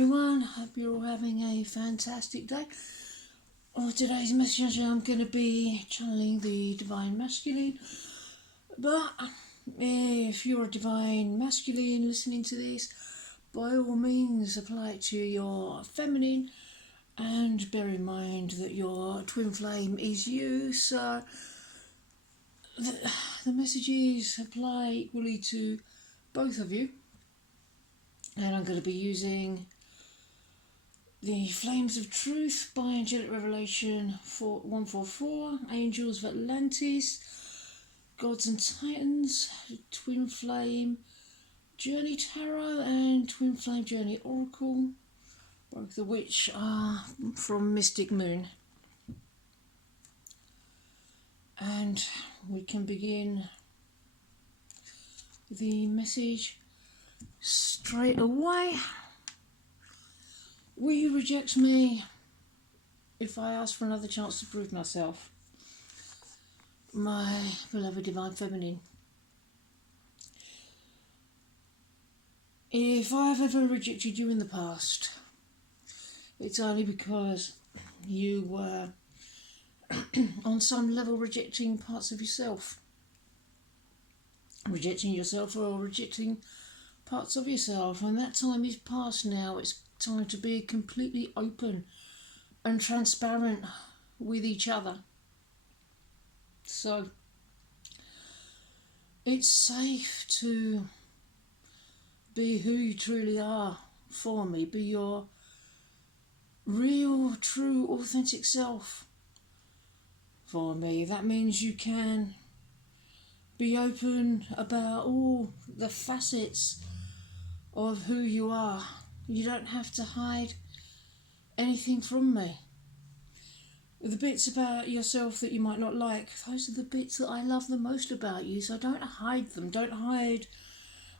everyone, hope you're all having a fantastic day. For today's message, I'm going to be channeling the Divine Masculine, but if you're a Divine Masculine listening to this, by all means apply it to your Feminine, and bear in mind that your twin flame is you, so the messages apply equally to both of you. And I'm going to be using the Flames of Truth by Angelic Revelation 144, Angels of Atlantis, Gods and Titans, Twin Flame Journey Tarot and Twin Flame Journey Oracle, both of which are from Mystic Moon. And we can begin the message straight away. Will you reject me if I ask for another chance to prove myself? My beloved Divine Feminine. If I've ever rejected you in the past, it's only because you were on some level rejecting parts of yourself. Rejecting yourself or rejecting parts of yourself, and that time is past now. It's time to be completely open and transparent with each other. So it's safe to be who you truly are for me. Be your real, true, authentic self for me. That means you can be open about all the facets of who you are. You don't have to hide anything from me. The bits about yourself that you might not like, those are the bits that I love the most about you, so don't hide them. Don't hide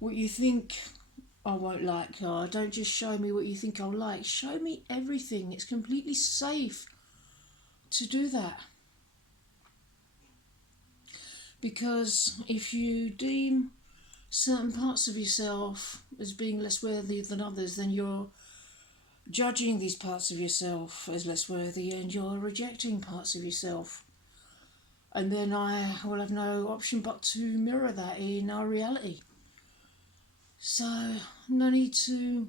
what you think I won't like, or don't just show me what you think I'll like. Show me everything. It's completely safe to do that. Because if you deem certain parts of yourself as being less worthy than others, then you're judging these parts of yourself as less worthy, and you're rejecting parts of yourself. And then I will have no option but to mirror that in our reality. So, no need to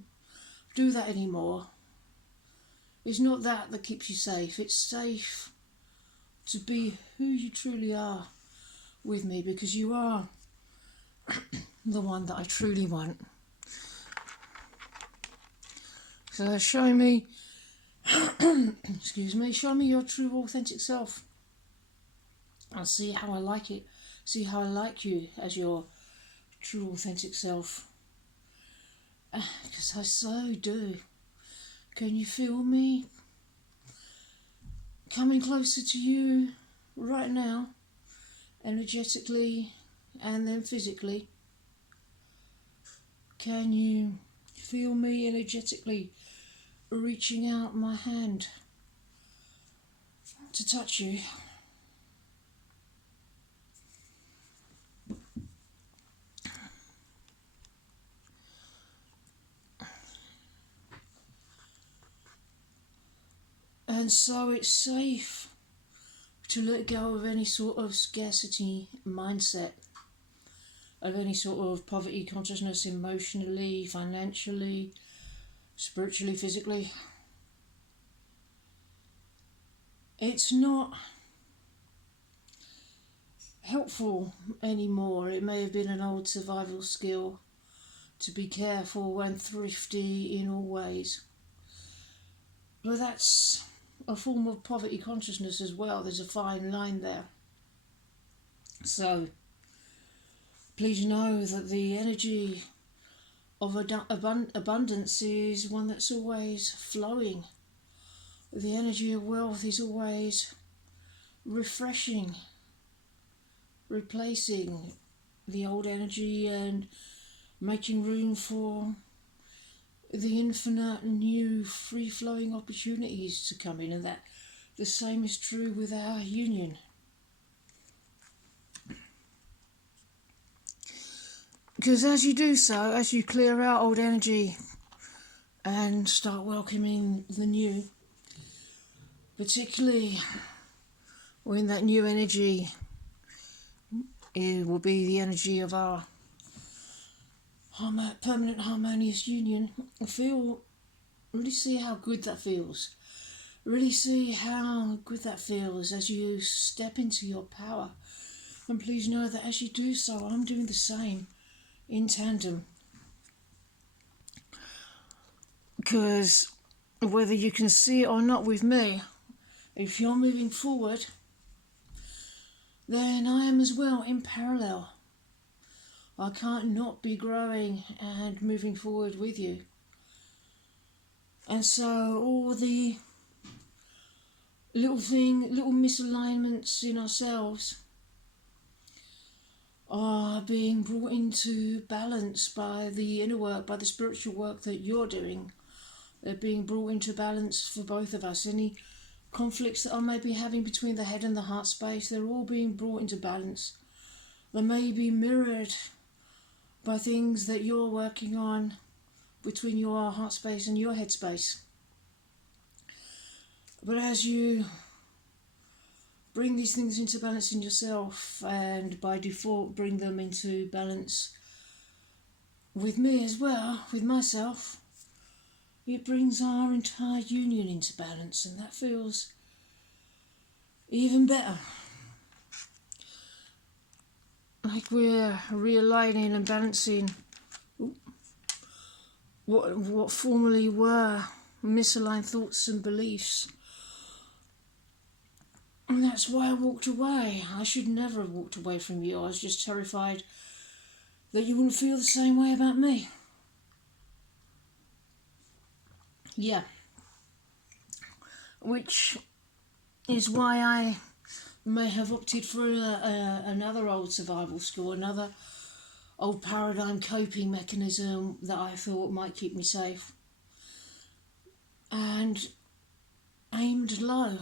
do that anymore. It's not that keeps you safe. It's safe to be who you truly are with me, because you are the one that I truly want. So show me, show me your true authentic self. I'll see how I like it. See how I like you as your true authentic self. Because I so do. Can you feel me coming closer to you right now? Energetically and then physically. Can you feel me energetically reaching out my hand to touch you? And so it's safe to let go of any sort of scarcity mindset, of any sort of poverty consciousness, emotionally, financially, spiritually, physically. It's not helpful anymore. It may have been an old survival skill to be careful and thrifty in all ways. But that's a form of poverty consciousness as well. There's a fine line there. So please know that the energy of abundance is one that's always flowing. The energy of wealth is always refreshing, replacing the old energy and making room for the infinite new free-flowing opportunities to come in. And that the same is true with our union. Because as you do so, as you clear out old energy and start welcoming the new, particularly when that new energy, it will be the energy of our permanent harmonious union. Really see how good that feels. Really see how good that feels as you step into your power. And please know that as you do so, I'm doing the same in tandem. Because whether you can see it or not with me, if you're moving forward, then I am as well in parallel. I can't not be growing and moving forward with you. And so all the little misalignments in ourselves are being brought into balance by the inner work, by the spiritual work that you're doing. They're being brought into balance for both of us. Any conflicts that I may be having between the head and the heart space, they're all being brought into balance. They may be mirrored by things that you're working on between your heart space and your head space. But as you bring these things into balance in yourself, and by default bring them into balance with me as well, with myself, it brings our entire union into balance, and that feels even better. Like we're realigning and balancing what formerly were misaligned thoughts and beliefs. And that's why I walked away. I should never have walked away from you. I was just terrified that you wouldn't feel the same way about me. Yeah. Which is why I may have opted for another old survival skill, another old paradigm coping mechanism that I thought might keep me safe. And aimed low.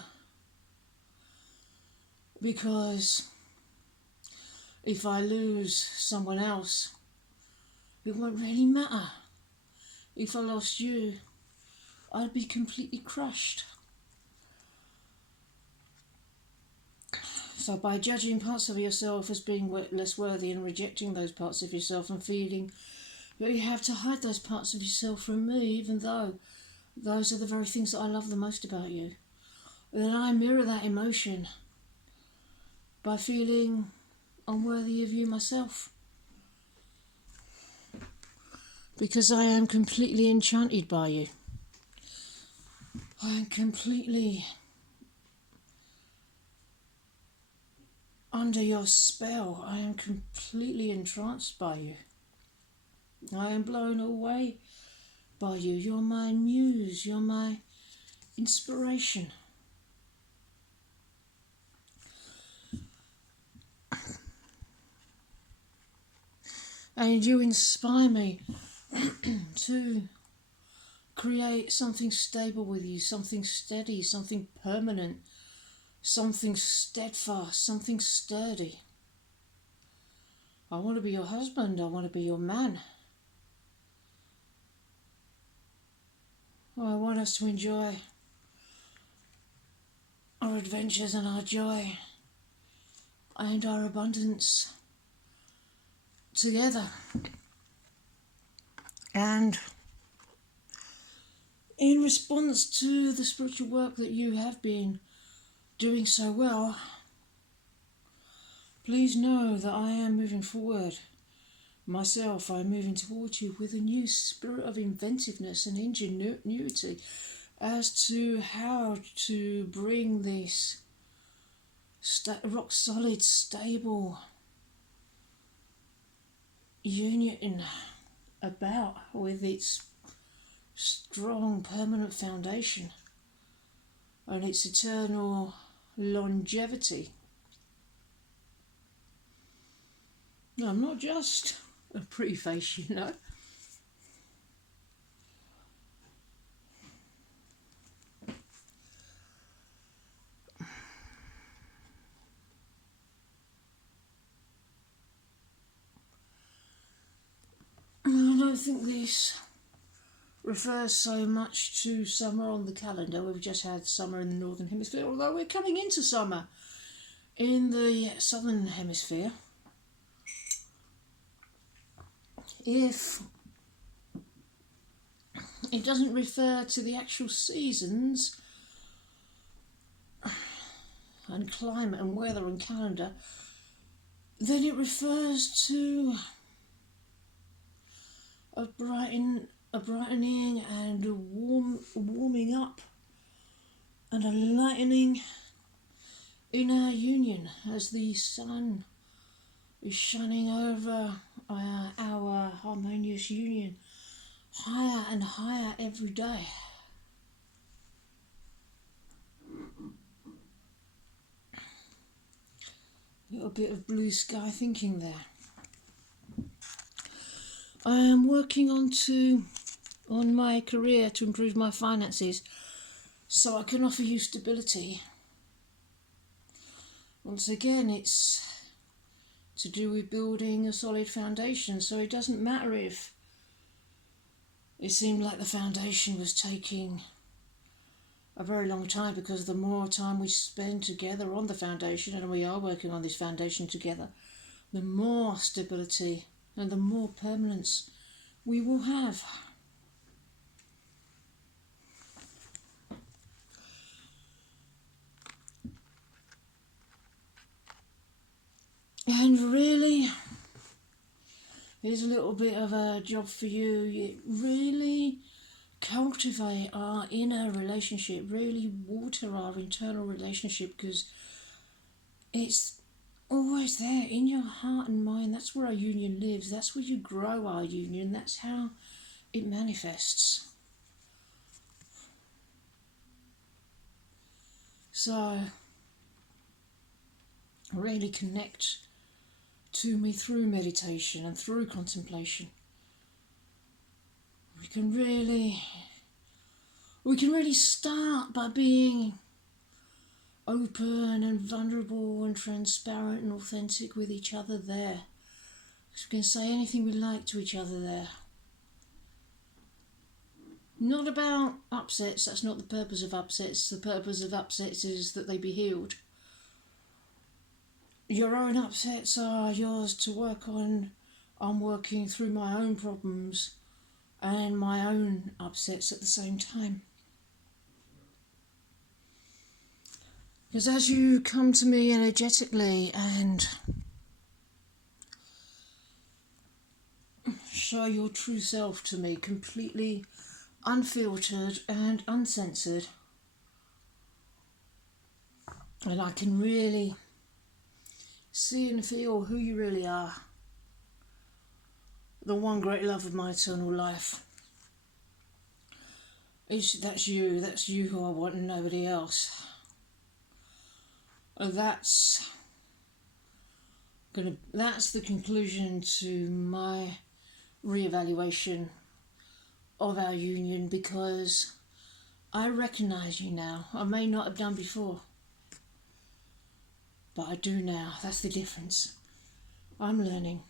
Because if I lose someone else, it won't really matter. If I lost you, I'd be completely crushed. So by judging parts of yourself as being less worthy and rejecting those parts of yourself and feeling that you have to hide those parts of yourself from me, even though those are the very things that I love the most about you, then I mirror that emotion by feeling unworthy of you myself. Because I am completely enchanted by you. I am completely under your spell. I am completely entranced by you. I am blown away by you. You're my muse. You're my inspiration. And you inspire me to create something stable with you, something steady, something permanent, something steadfast, something sturdy. I want to be your husband. I want to be your man. I want us to enjoy our adventures and our joy and our abundance together. And in response to the spiritual work that you have been doing so well, please know that I am moving forward. Myself, I'm moving towards you with a new spirit of inventiveness and ingenuity as to how to bring this rock solid, stable union about with its strong, permanent foundation and its eternal longevity. No, I'm not just a pretty face, you know. I don't think this refers so much to summer on the calendar. We've just had summer in the northern hemisphere, although we're coming into summer in the southern hemisphere. If it doesn't refer to the actual seasons and climate and weather and calendar, then it refers to a brightening and a warming up and a lightening in our union as the sun is shining over our harmonious union higher and higher every day. A little bit of blue sky thinking there. I am working on my career to improve my finances so I can offer you stability. Once again, it's to do with building a solid foundation, so it doesn't matter if it seemed like the foundation was taking a very long time, because the more time we spend together on the foundation, and we are working on this foundation together, the more stability and the more permanence we will have. And really, here's a little bit of a job for you. Really cultivate our inner relationship, really water our internal relationship, because it's always there in your heart and mind. That's where our union lives. That's where you grow our union. That's how it manifests. So really connect to me through meditation and through contemplation. We can really start by being open and vulnerable and transparent and authentic with each other there. Because we can say anything we like to each other there. Not about upsets, that's not the purpose of upsets. The purpose of upsets is that they be healed. Your own upsets are yours to work on. I'm working through my own problems and my own upsets at the same time. Because as you come to me energetically and show your true self to me, completely unfiltered and uncensored, and I can really see and feel who you really are, the one great love of my eternal life. That's you who I want and nobody else. And that's the conclusion to my reevaluation of our union, because I recognise you now. I may not have done before, but I do now. That's the difference. I'm learning.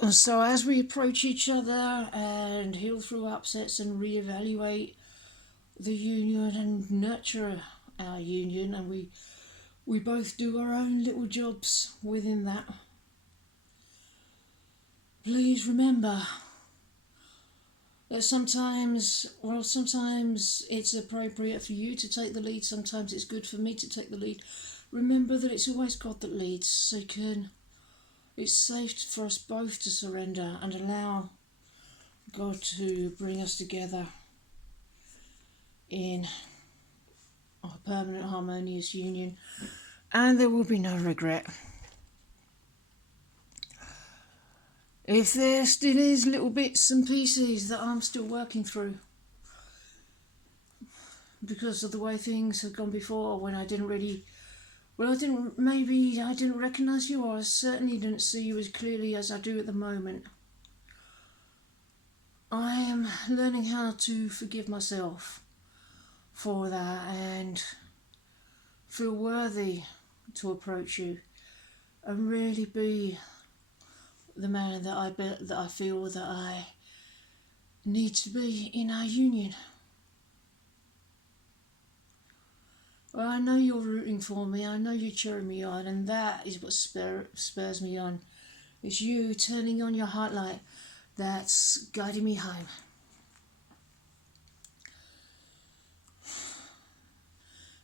And so as we approach each other and heal through upsets and reevaluate the union and nurture our union, and we both do our own little jobs within that, please remember that sometimes it's appropriate for you to take the lead, sometimes it's good for me to take the lead. Remember that it's always God that leads, so it's safe for us both to surrender and allow God to bring us together in a permanent harmonious union, and there will be no regret. If there still is little bits and pieces that I'm still working through because of the way things have gone before, when I didn't recognise you, or I certainly didn't see you as clearly as I do at the moment. I am learning how to forgive myself for that and feel worthy to approach you and really be the man that I feel that I need to be in our union. Well, I know you're rooting for me, I know you're cheering me on, and that is what spurs me on. It's you turning on your heart light that's guiding me home.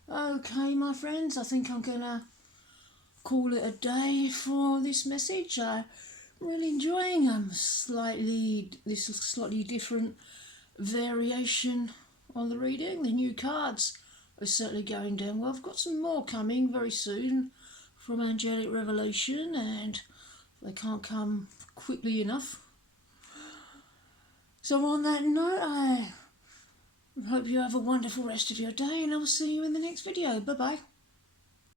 Okay, my friends, I think I'm gonna call it a day for this message. I'm really enjoying this slightly different variation on the reading. The new cards are certainly going down well. I've got some more coming very soon from Angelic Revelation, and they can't come quickly enough. So on that note, I hope you have a wonderful rest of your day, and I'll see you in the next video. Bye bye.